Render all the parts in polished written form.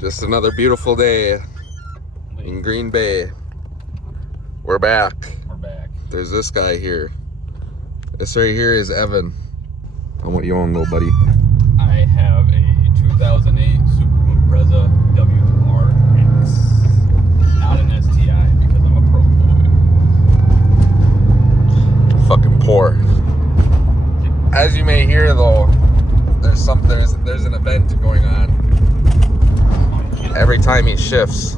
Just another beautiful day in Green Bay. We're back. We're back. There's this guy here. This right here is Evan. What you own, little buddy? I have a 2008 Subaru WRX. Not an STI because I'm a pro boy. Fucking poor. As you may hear though, there's an event going on. Every time he shifts.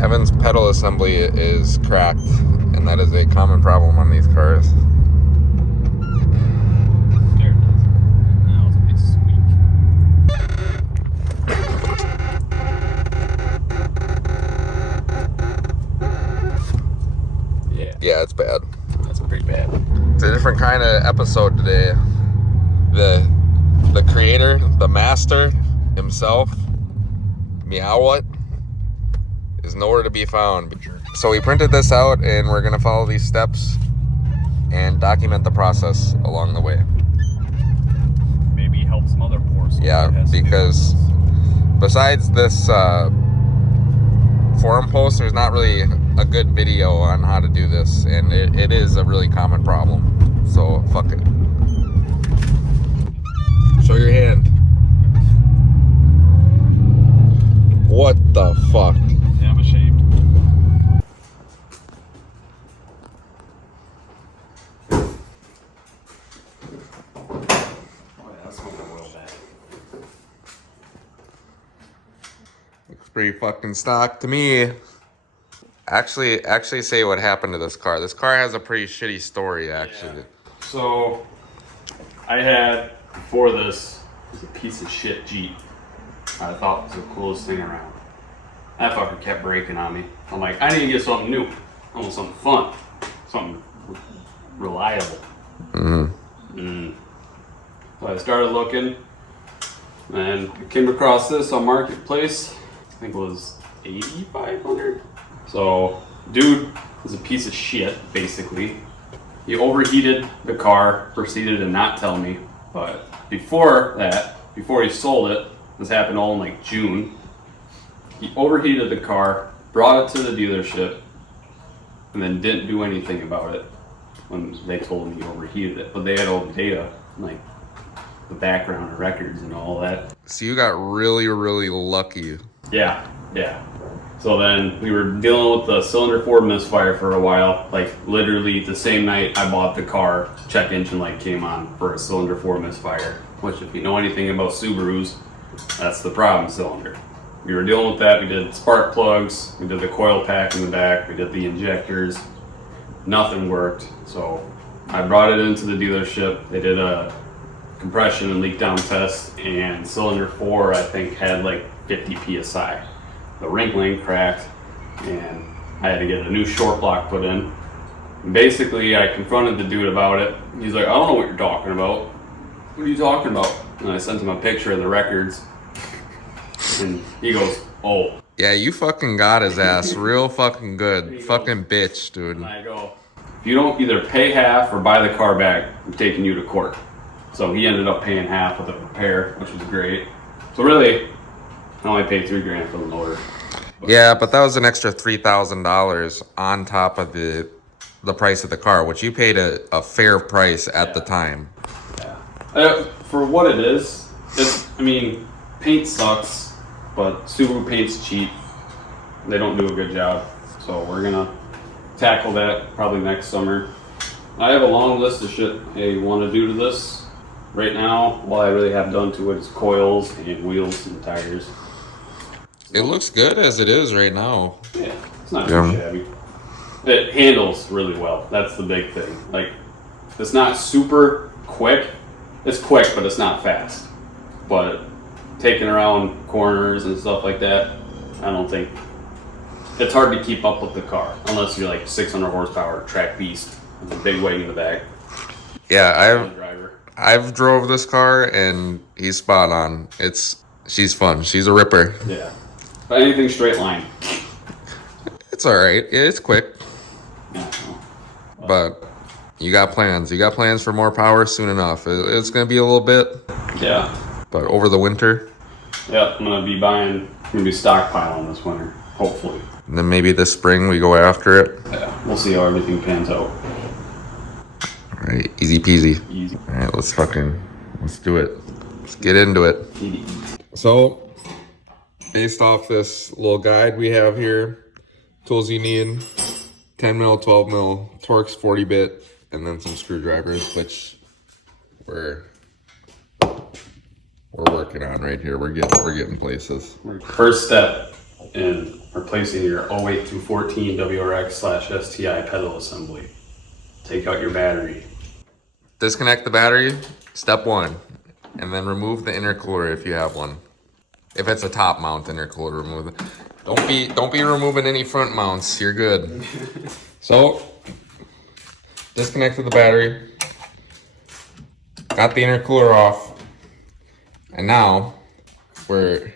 Evan's pedal assembly is cracked, and that is a common problem on these cars. There it is. Now it's a big squeak. Yeah, it's bad. That's pretty bad. It's a different kind of episode today. The creator, the master himself, Meowwhat, is nowhere to be found. So we printed this out and we're gonna follow these steps and document the process along the way. Maybe help some other poor souls. Yeah, because besides this forum post, there's not really a good video on how to do this, and it is a really common problem. So fuck it. Show your hand. What the fuck? Yeah, I'm ashamed. Oh yeah, that's what I'm real bad. Looks pretty fucking stock to me. Actually say what happened to this car. This car has a pretty shitty story, actually. Yeah. So, I had, before this, was a piece of shit Jeep. I thought was the coolest thing around. That fucker kept breaking on me. I'm like, I need to get something new. I want something fun. Something reliable. So I started looking, and I came across this on Marketplace. I think it was $8,500. So, dude was a piece of shit, basically. He overheated the car, proceeded to not tell me. But before that, before he sold it, this happened all in like June. He overheated the car, brought it to the dealership, and then didn't do anything about it when they told him he overheated it. But they had all the data, like the background and records and all that. So you got really, really lucky. Yeah. So then we were dealing with the cylinder 4 misfire for a while. Like literally the same night I bought the car, check engine light came on for a cylinder 4 misfire. Which if you know anything about Subarus, that's the problem cylinder. We were dealing with that. We did spark plugs, we did the coil pack in the back, we did the injectors. Nothing worked. So I brought it into the dealership. They did a compression and leak down test, and cylinder 4 I think had like 50 psi. The ring cracked, and I had to get a new short block put in. And basically, I confronted the dude about it. He's like, I don't know what you're talking about. What are you talking about? And I sent him a picture of the records, and he goes, oh. Yeah, you fucking got his ass real fucking good. Fucking bitch, dude. And I go, if you don't either pay half or buy the car back, I'm taking you to court. So he ended up paying half with the repair, which was great. So really, I only paid $3,000 for the motor. Yeah, but that was an extra $3,000 on top of the price of the car, which you paid a fair price at the time. Yeah. For what it is, I mean, paint sucks, but Subaru paint's cheap. They don't do a good job. So we're gonna tackle that probably next summer. I have a long list of shit I want to do to this. Right now, all I really have done to it is coils and wheels and tires. It looks good as it is right now. Yeah, it's not too shabby. It handles really well. That's the big thing. Like, it's not super quick. It's quick, but it's not fast. But taking around corners and stuff like that, I don't think it's hard to keep up with the car unless you're like 600 horsepower track beast with a big weight in the back. Yeah, I've drove this car and he's spot on. She's fun. She's a ripper. Yeah. But anything straight line. It's all right. Yeah, it's quick. Yeah. But You got plans. You got plans for more power soon enough. It's going to be a little bit. Yeah. But over the winter. Yeah, I'm going to be stockpiling this winter, hopefully. And then maybe this spring we go after it. Yeah, we'll see how everything pans out. All right, easy peasy. Easy. All right, let's do it. Let's get into it. So, based off this little guide we have here, tools you need, 10 mil, 12 mil, Torx 40 bit, and then some screwdrivers, which we're working on right here. We're getting places. First step in replacing your 08 through 14 WRX/STI pedal assembly. Take out your battery. Disconnect the battery, step 1, and then remove the intercooler if you have one. If it's a top mount intercooler, remove it. Don't be removing any front mounts. You're good. So, disconnected the battery, got the intercooler off, and now we're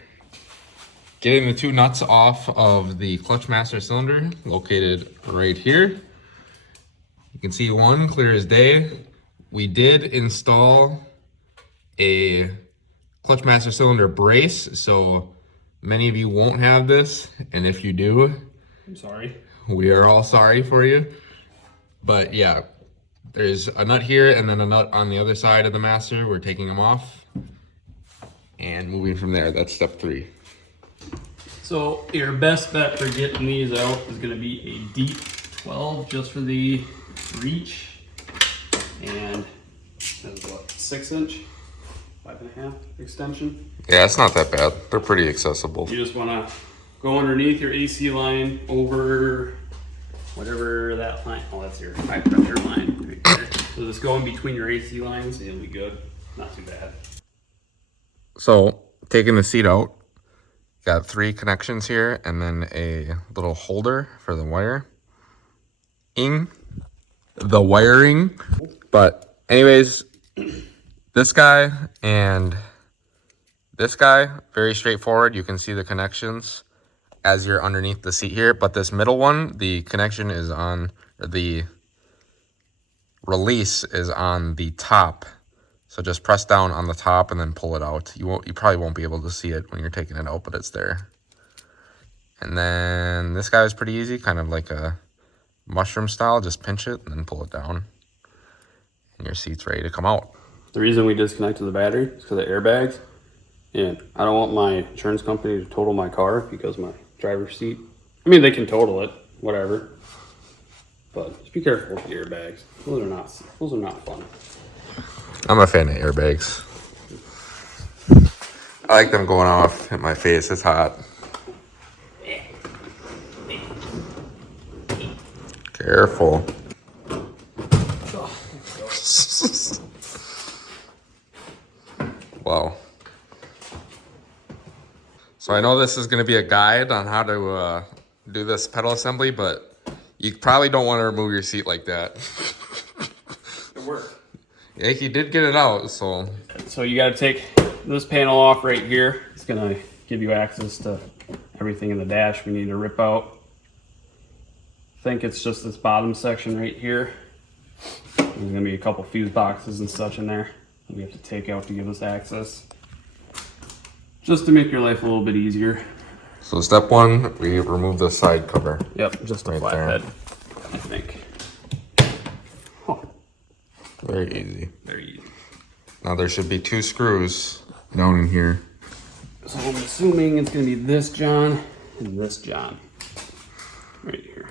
getting the 2 nuts off of the clutch master cylinder located right here. You can see one clear as day. We did install a clutch master cylinder brace, so many of you won't have this, and if you do, I'm sorry. We are all sorry for you. But yeah, there's a nut here and then a nut on the other side of the master. We're taking them off and moving from there. That's step 3. So your best bet for getting these out is going to be a deep 12 just for the reach, and that's what, 6-inch, 5.5 extension. Yeah, it's not that bad. They're pretty accessible. You just want to go underneath your AC line over whatever that line. Oh, that's your high pressure line right there. So just go in between your AC lines and you'll be good. Not too bad. So taking the seat out, got 3 connections here and then a little holder for the wiring. But anyways, this guy and this guy, very straightforward. You can see the connections as you're underneath the seat here, but this middle one, the connection is on, the release is on the top. So just press down on the top and then pull it out. You probably won't be able to see it when you're taking it out, but it's there. And then this guy is pretty easy, kind of like a mushroom style. Just pinch it and then pull it down, and your seat's ready to come out. The reason we disconnected the battery is because of airbags, and I don't want my insurance company to total my car because my driver's seat. I mean, they can total it, whatever. But just be careful with the airbags. Those are not fun. I'm a fan of airbags. I like them going off in my face. It's hot. Careful. Wow. So I know this is going to be a guide on how to do this pedal assembly, but you probably don't want to remove your seat like that. It worked. Yeah, he did get it out, so. So you got to take this panel off right here. It's going to give you access to everything in the dash we need to rip out. I think it's just this bottom section right here. There's going to be a couple fuse boxes and such in there that we have to take out to give us access, just to make your life a little bit easier. So step 1, we remove the side cover. Yep, just a flathead, I think. Oh. Very easy. Very easy. Now there should be 2 screws down in here. So I'm assuming it's going to be this John and this John right here.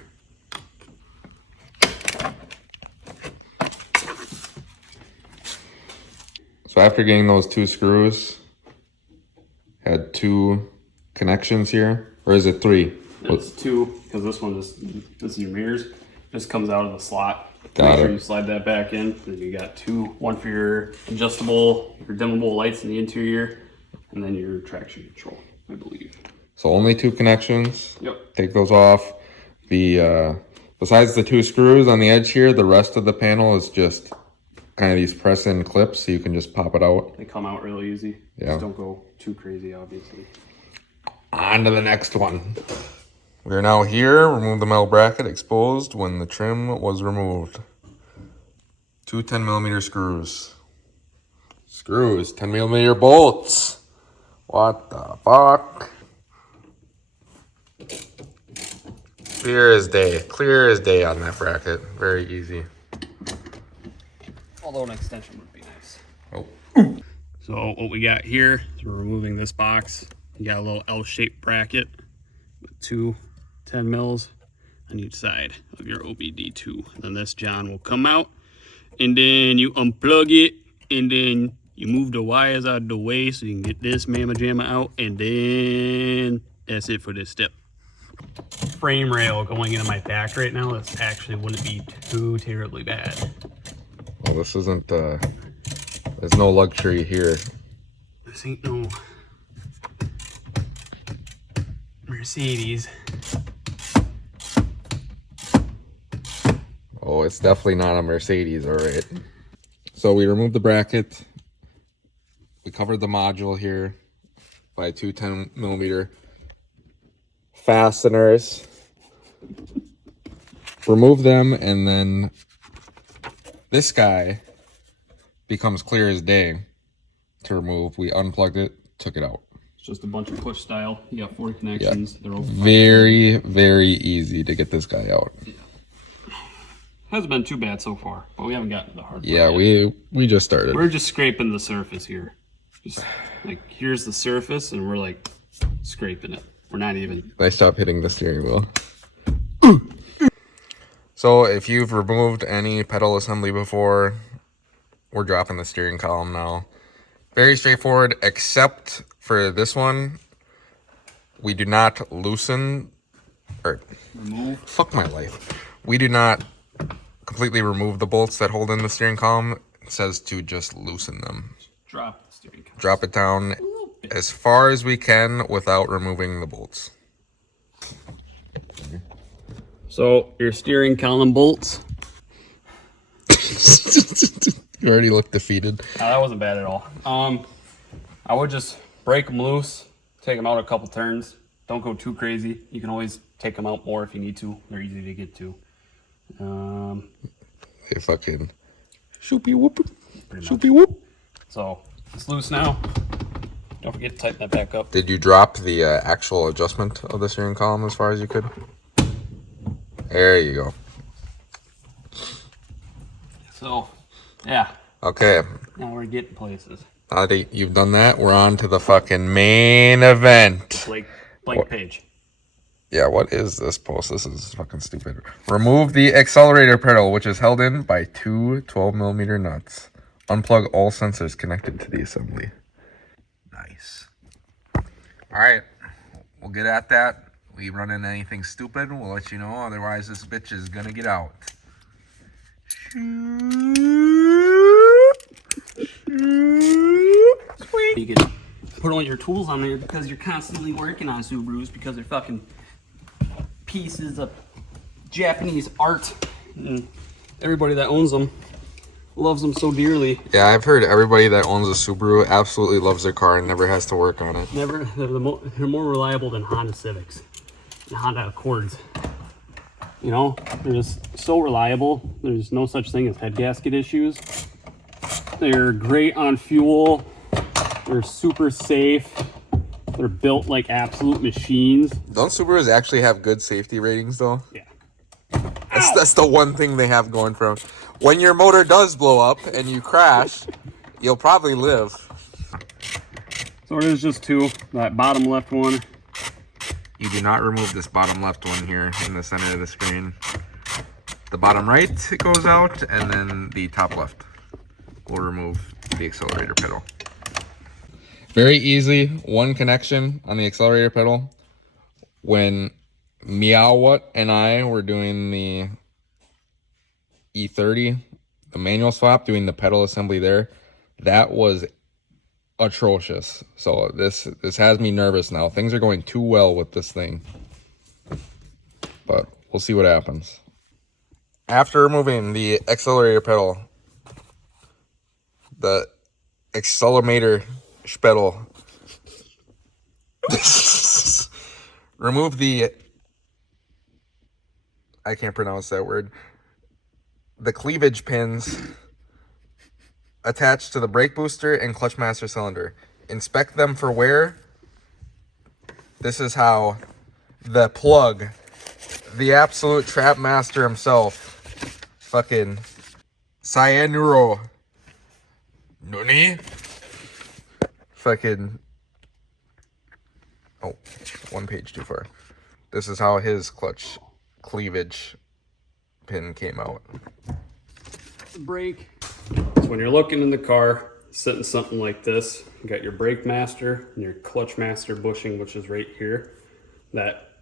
So after getting those 2 screws, had 2 connections here, or is it 3? It's 2, because this is your mirrors, just comes out of the slot. Got Make sure it. you slide that back in. Then you got 2, one for your adjustable, your dimmable lights in the interior, and then your traction control, I believe. So only 2 connections. Yep. Take those off. The besides the 2 screws on the edge here, the rest of the panel is just kind of these press-in clips, so you can just pop it out. They come out really easy. Yeah. Just don't go too crazy, obviously. On to the next one. We're now here. Remove the metal bracket exposed when the trim was removed. Two 10mm screws. Screws, 10mm bolts. What the fuck? Clear as day on that bracket. Very easy. Although an extension would be nice. Oh. So what we got here is we're removing this box. You got a little L-shaped bracket with two 10 mils on each side of your OBD2. And then this John will come out, and then you unplug it, and then you move the wires out of the way so you can get this mamma jamma out, and then that's it for this step. Frame rail going into my back right now, this actually wouldn't be too terribly bad. Well, this isn't, there's no luxury here. This ain't no Mercedes. Oh, it's definitely not a Mercedes, all right. So we removed the bracket. We covered the module here by two 10mm fasteners. Remove them, and then this guy becomes clear as day to remove. We unplugged it, took it out. It's just a bunch of push style. You got 40 connections. Yeah. They're all Very, very easy to get this guy out. Yeah. Hasn't been too bad so far, but we haven't gotten to the hard part Yeah, yet. we just started. We're just scraping the surface here. Just like, here's the surface, and we're like scraping it. We're not even. Nice job hitting the steering wheel. So if you've removed any pedal assembly before, we're dropping the steering column now. Very straightforward, except for this one. We do not loosen, or Remove. fuck my life. We do not completely remove the bolts that hold in the steering column. It says to just loosen them. Drop the steering column. Drop it down as far as we can without removing the bolts. So your steering column bolts. You already look defeated. No, that wasn't bad at all. I would just break them loose, take them out a couple turns. Don't go too crazy. You can always take them out more if you need to. They're easy to get to. Hey, fucking shoopy whoop, Pretty shoopy whoop. So it's loose now. Don't forget to tighten that back up. Did you drop the actual adjustment of the steering column as far as you could? There you go. So, yeah. Okay. Now we're getting places. Now that you've done that, we're on to the fucking main event. Blank page. Yeah, what is this post? This is fucking stupid. Remove the accelerator pedal, which is held in by two 12mm nuts. Unplug all sensors connected to the assembly. Nice. All right, we'll get at that. We run into anything stupid, we'll let you know. Otherwise, this bitch is gonna get out. You can put all your tools on there because you're constantly working on Subarus because they're fucking pieces of Japanese art. And everybody that owns them loves them so dearly. Yeah, I've heard everybody that owns a Subaru absolutely loves their car and never has to work on it. They're more reliable than Honda Civics and Honda Accords. You know, they're just so reliable. There's no such thing as head gasket issues. They're great on fuel. They're super safe. They're built like absolute machines. Don't Subarus actually have good safety ratings though? Yeah. That's the one thing they have going for them. When your motor does blow up and you crash, you'll probably live. So there's just two. That bottom left one. You do not remove this bottom left one here in the center of the screen. The bottom right goes out, and then the top left will remove the accelerator pedal. Very easy, one connection on the accelerator pedal. When Meowwhat and I were doing the E30, the manual swap, doing the pedal assembly there, that was atrocious. So this has me nervous now. Things are going too well with this thing, but we'll see what happens. After removing the accelerator pedal, the accelerometer pedal, remove the, I can't pronounce that word, the cleavage pins attached to the brake booster and clutch master cylinder. Inspect them for wear. This is how the plug, the absolute trap master himself, fucking Cyanuro. Nani? Fucking, oh, one page too far. This is how his clutch cleavage pin came out. Brake. So when you're looking in the car, sitting something like this, you got your brake master and your clutch master bushing, which is right here. That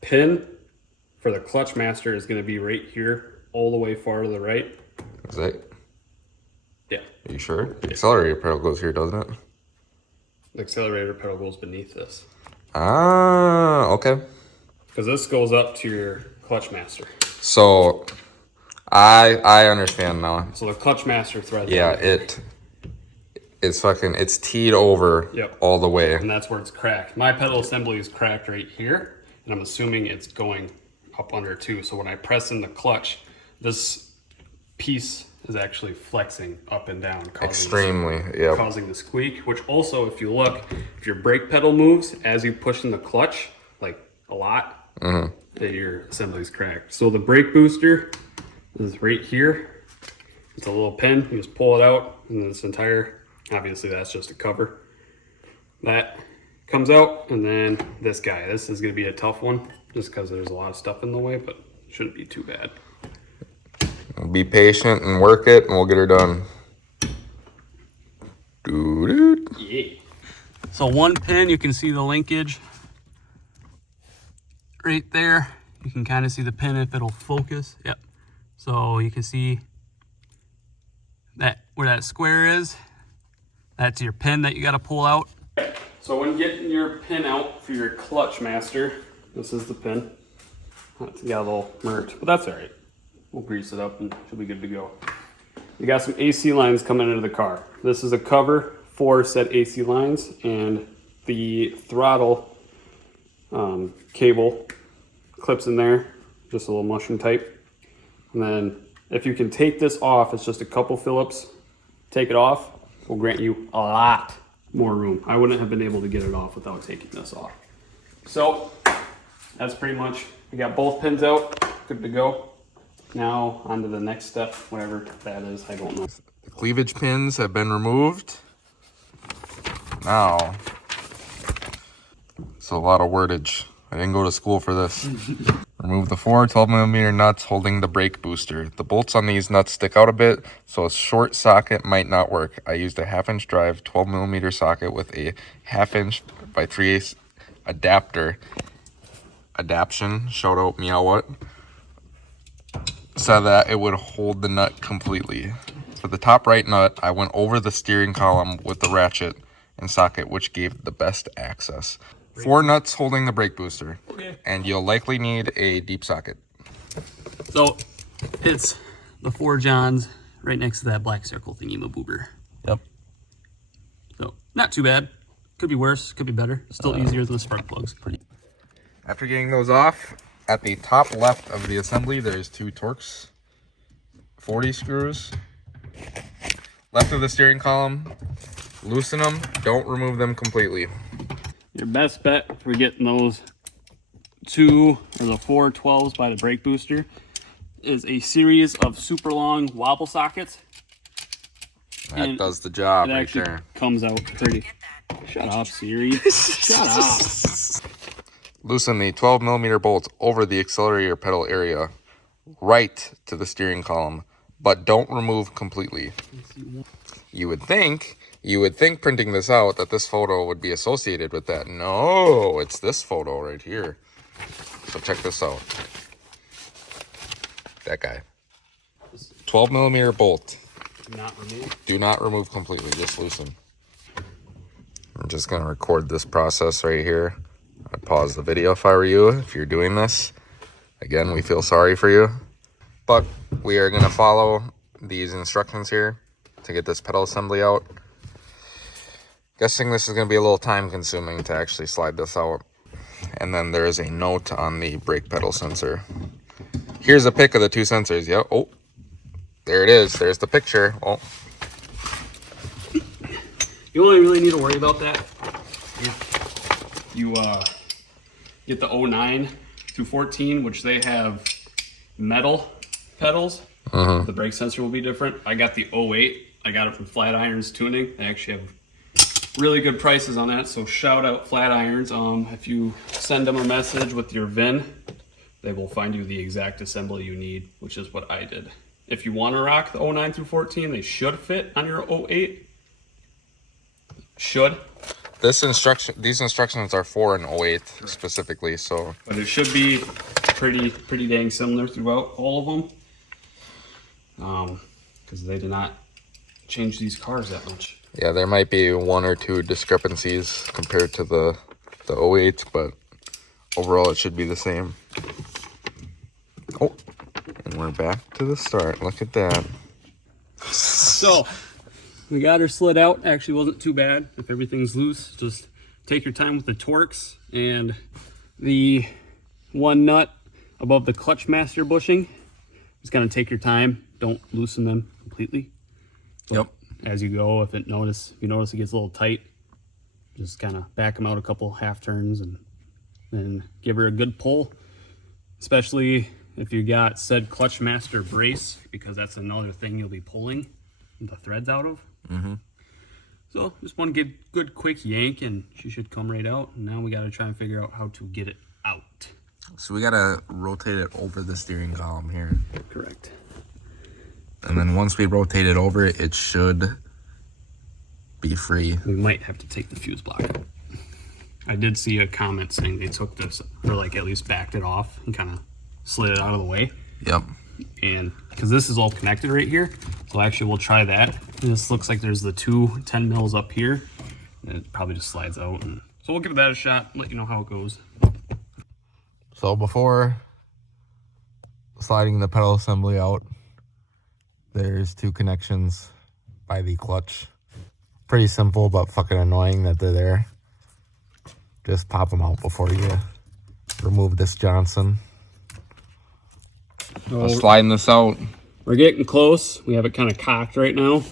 pin for the clutch master is going to be right here, all the way far to the right. Is that? Yeah. Are you sure? The accelerator pedal goes here, doesn't it? The accelerator pedal goes beneath this. Ah, okay. Because this goes up to your clutch master. So, I understand now. So the clutch master thread. Yeah, it's teed over all the way. And that's where it's cracked. My pedal assembly is cracked right here, and I'm assuming it's going up under too. So when I press in the clutch, this piece is actually flexing up and down, causing the squeak. Which also, if you look, if your brake pedal moves as you push in the clutch, like a lot, then your assembly's cracked. So the brake booster is right here. It's a little pin. You just pull it out, and this entire, obviously that's just a cover. That comes out, and then this guy. This is going to be a tough one, just because there's a lot of stuff in the way, but it shouldn't be too bad. Be patient and work it, and we'll get her done. Doo-doo. Yeah. So one pin, you can see the linkage right there. You can kind of see the pin if it'll focus. Yep. So you can see that where that square is. That's your pin that you got to pull out. So when getting your pin out for your clutch master, this is the pin. It's got a little murked, but that's all right. We'll grease it up and she'll be good to go. You got some AC lines coming into the car. This is a cover for said AC lines, and the throttle cable clips in there, just a little mushroom type. And then if you can take this off, it's just a couple Phillips. Take it off, will grant you a lot more room. I wouldn't have been able to get it off without taking this off. So that's pretty much, we got both pins out, good to go. Now on to the next step, whatever that is, I don't know. The cleavage pins have been removed. Now, it's a lot of wordage. I didn't go to school for this. Remove the four 12mm nuts holding the brake booster. The bolts on these nuts stick out a bit, so a short socket might not work. I used a 1/2-inch drive 12mm socket with a 1/2-inch by 3/8 adapter. Adaption, shout out Meow What, so that it would hold the nut completely. For the top right nut, I went over the steering column with the ratchet and socket, which gave the best access. 4 nuts holding the brake booster, and you'll likely need a deep socket. So it's the 4 Johns right next to that black circle thingy maboober. Yep. So not too bad. Could be worse, could be better. Still easier than the spark plugs. After getting those off, at the top left of the assembly, there's 2 Torx 40 screws. Left of the steering column, loosen them, don't remove them completely. Your best bet for getting those 2 or the 4 12s by the brake booster is a series of super long wobble sockets. That does the job right there. It comes out pretty. Shut up, Siri. Shut up. Loosen the 12mm bolts over the accelerator pedal area right to the steering column, but don't remove completely. You would think printing this out that this photo would be associated with that. No, it's this photo right here. So check this out. That guy. 12mm bolt. Do not remove completely, just loosen. I'm just gonna record this process right here. I'd pause the video if I were you, if you're doing this. Again, we feel sorry for you. But we are gonna follow these instructions here to get this pedal assembly out. Guessing this is gonna be a little time consuming to actually slide this out. And then there is a note on the brake pedal sensor. Here's a pic of the 2 sensors. Yeah, oh, there it is. There's the picture. Oh, You only really need to worry about that if you get the 09 through 14, which they have metal pedals. The brake sensor will be different. I got the 08. I got it from Flat Irons Tuning. They actually have really good prices on that, so shout out Flat Irons. If you send them a message with your VIN, they will find you the exact assembly you need, which is what I did. If you want to rock the 09 through 14, they should fit on your 08. Should. These instructions are for an 08 specifically, so. But it should be pretty dang similar throughout all of them. Because they did not change these cars that much. Yeah, there might be 1 or 2 discrepancies compared to the 08, but overall it should be the same. Oh, and we're back to the start. Look at that. So, we got her slid out. Actually wasn't too bad. If everything's loose, just take your time with the Torx and the one nut above the clutch master bushing. Just gonna take your time. Don't loosen them completely. Yep. As you go, if you notice it gets a little tight, just kind of back them out a couple half turns and then give her a good pull, especially if you got said clutch master brace, because that's another thing you'll be pulling the threads out of. So just one good quick yank and she should come right out. And now we got to try and figure out how to get it out. So we got to rotate it over the steering column here. Correct. And then once we rotate it over, it should be free. We might have to take the fuse block out. I did see a comment saying they took this, or like at least backed it off and kind of slid it out of the way. Yep. And because this is all connected right here, so actually we'll try that. This looks like there's the 2 10 mils up here, and it probably just slides out. And so we'll give that a shot, let you know how it goes. So before sliding the pedal assembly out, there's 2 connections by the clutch. Pretty simple, but fucking annoying that they're there. Just pop them out before you remove this Johnson. So Sliding this out. we're getting close. We have it kind of cocked right now.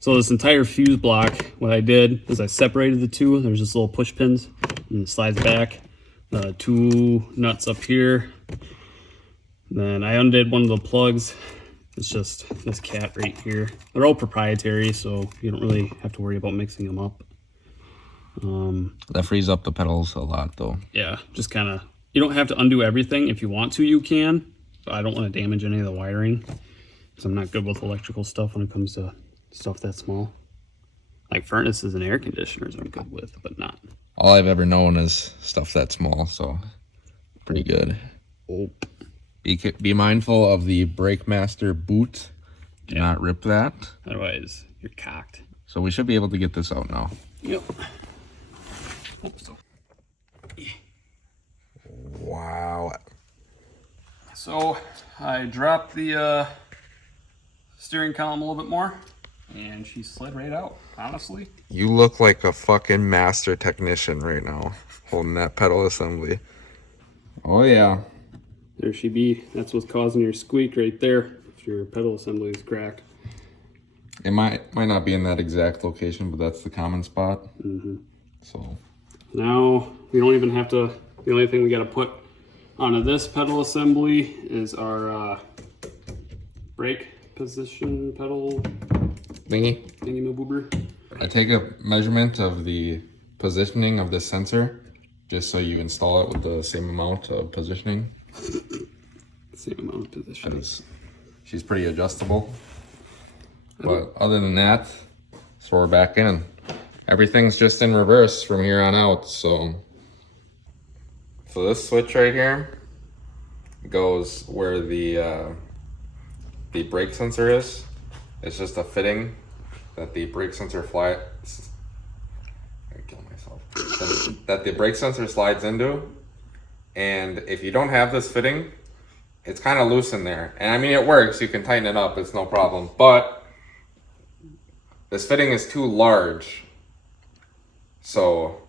So this entire fuse block, what I did is I separated the 2. There's just little push pins and it slides back. The 2 nuts up here. Then I undid one of the plugs. It's just this cat right here. They're all proprietary, so you don't really have to worry about mixing them up. That frees up the pedals a lot, though. Yeah, just kind of, you don't have to undo everything. If you want to, you can. But I don't want to damage any of the wiring, because I'm not good with electrical stuff when it comes to stuff that small. Like furnaces and air conditioners I'm good with, but not. All I've ever known is stuff that small, so pretty good. Oh. Be mindful of the Brake Master boot. Do not rip that. Otherwise, you're cocked. So we should be able to get this out now. Yep. Hope so. Wow. So I dropped the steering column a little bit more, and she slid right out, honestly. You look like a fucking master technician right now, holding that pedal assembly. Oh yeah. There she be. That's what's causing your squeak right there, if your pedal assembly is cracked. It might not be in that exact location, but that's the common spot. So now we don't even have to, the only thing we got to put onto this pedal assembly is our brake position pedal thingy-maboober. I take a measurement of the positioning of the sensor, just so you install it with the same amount of positioning. Same amount of positioning. She's pretty adjustable. But other than that, so we're back in. Everything's just in reverse from here on out. So this switch right here goes where the brake sensor is. It's just a fitting that the brake sensor that the brake sensor slides into. And if you don't have this fitting, it's kind of loose in there. And I mean, it works. You can tighten it up. It's no problem. But this fitting is too large. So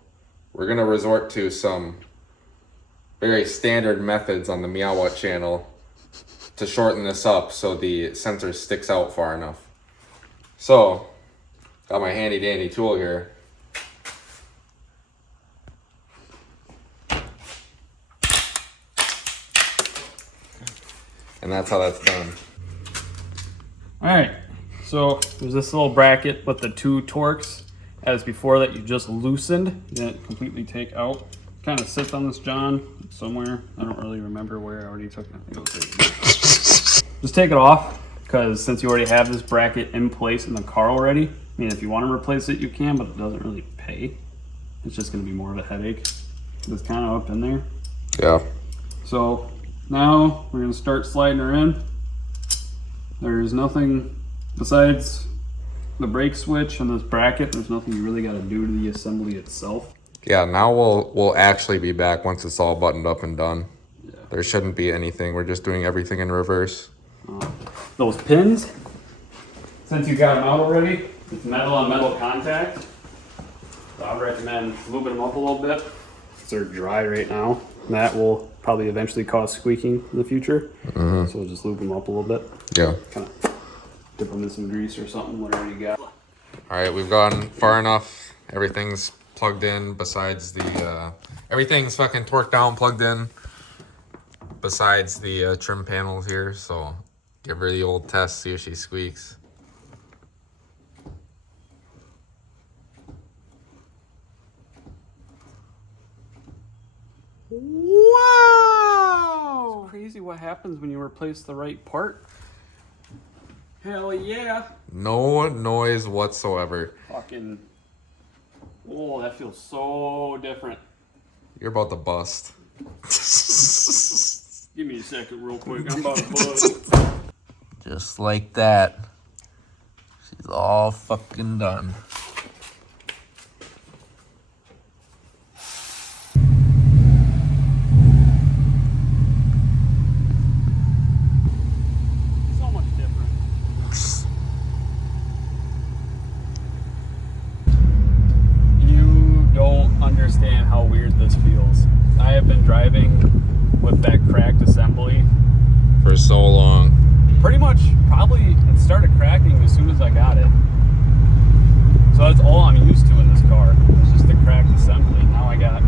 we're going to resort to some very standard methods on the Meow channel to shorten this up so the sensor sticks out far enough. So Got my handy dandy tool here. And that's how that's done. All right, so there's this little bracket with the 2 Torx. As before that you just loosened, you didn't completely take out. Kind of sits on this John somewhere. I don't really remember where. I already took it. Just take it off, because since you already have this bracket in place in the car already, I mean, if you want to replace it, you can, but it doesn't really pay. It's just going to be more of a headache. It's kind of up in there. Yeah. So now we're going to start sliding her in. There's nothing besides the brake switch and this bracket. There's nothing you really got to do to the assembly itself. Yeah, now we'll actually be back once it's all buttoned up and done. Yeah. There shouldn't be anything. We're just doing everything in reverse. Those pins, since you got them out already, it's metal on metal contact. So I would recommend lubing them up a little bit. They're dry right now. That will probably eventually cause squeaking in the future. So we'll just lube them up a little bit. Yeah. Kind of dip them in some grease or something, whatever you got. All right, we've gone far enough. Everything's plugged in besides the, everything's fucking torqued down, plugged in besides the trim panels here. So give her the old test, see if she squeaks. Wow! It's crazy what happens when you replace the right part. Hell yeah. No noise whatsoever. Fucking, oh, that feels so different. You're about to bust. Give me a second real quick, I'm about to bust. Just like that. She's all fucking done. Understand how weird this feels. I have been driving with that cracked assembly For so long. pretty much. Probably it started cracking as soon as I got it, so that's all I'm used to in this car. It's just the cracked assembly. Now I got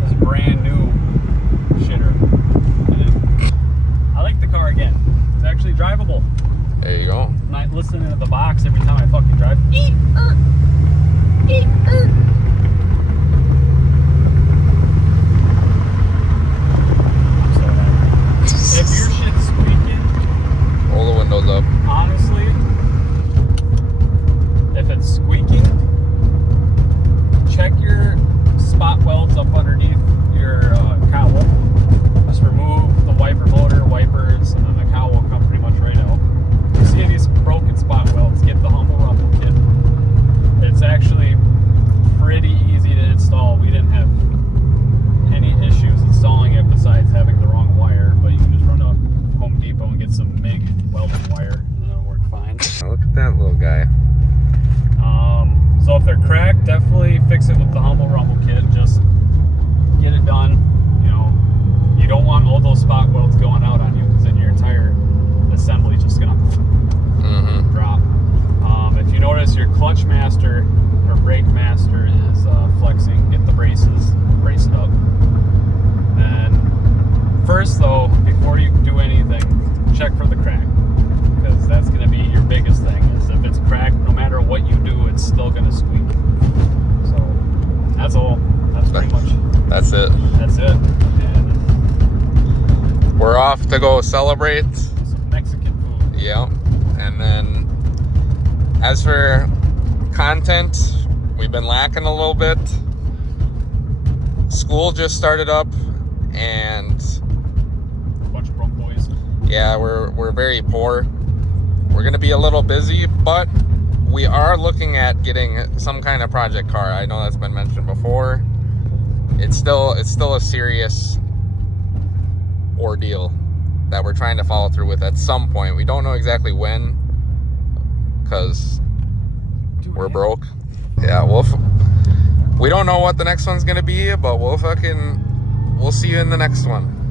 this brand new shitter, and I like the car again. It's actually drivable. There you go. I'm not listening to the box every time I fucking drive. If your shit's squeaking, Roll the windows up. honestly, if it's squeaking, check your spot welds up underneath your cowl. Just remove the wiper motor, wipers, and then the cowl will come pretty much right out. If you see these broken spot welds, get the Humble Rumble kit. It's actually pretty easy to install. We didn't have any issues installing it besides having the wrong wire, but you can just run to Home Depot and get some MIG welding wire and it'll work fine. Look at that little guy. So if they're cracked, definitely fix it with the Humble Rumble kit. Just get it done. You know, you don't want all those spot welds going out on you, because then your entire assembly is just gonna drop. If you notice your clutch master or brake master is flexing, get the braces, brace it up. And first though, before you do anything, check for the crack, because that's going to be your biggest thing. Is if it's cracked, no matter what you do, it's still going to squeak. So that's all. That's pretty much. That's it. That's it. And We're off to go celebrate. some Mexican food. Yeah. And then as for content, we've been lacking a little bit. School just started up, and A bunch of broke boys. yeah, we're very poor. We're gonna be a little busy, but we are looking at getting some kind of project car. I know that's been mentioned before. It's still a serious ordeal that we're trying to follow through with at some point. We don't know exactly when, because we're broke. Yeah, we don't know what the next one's gonna be, but we'll see you in the next one.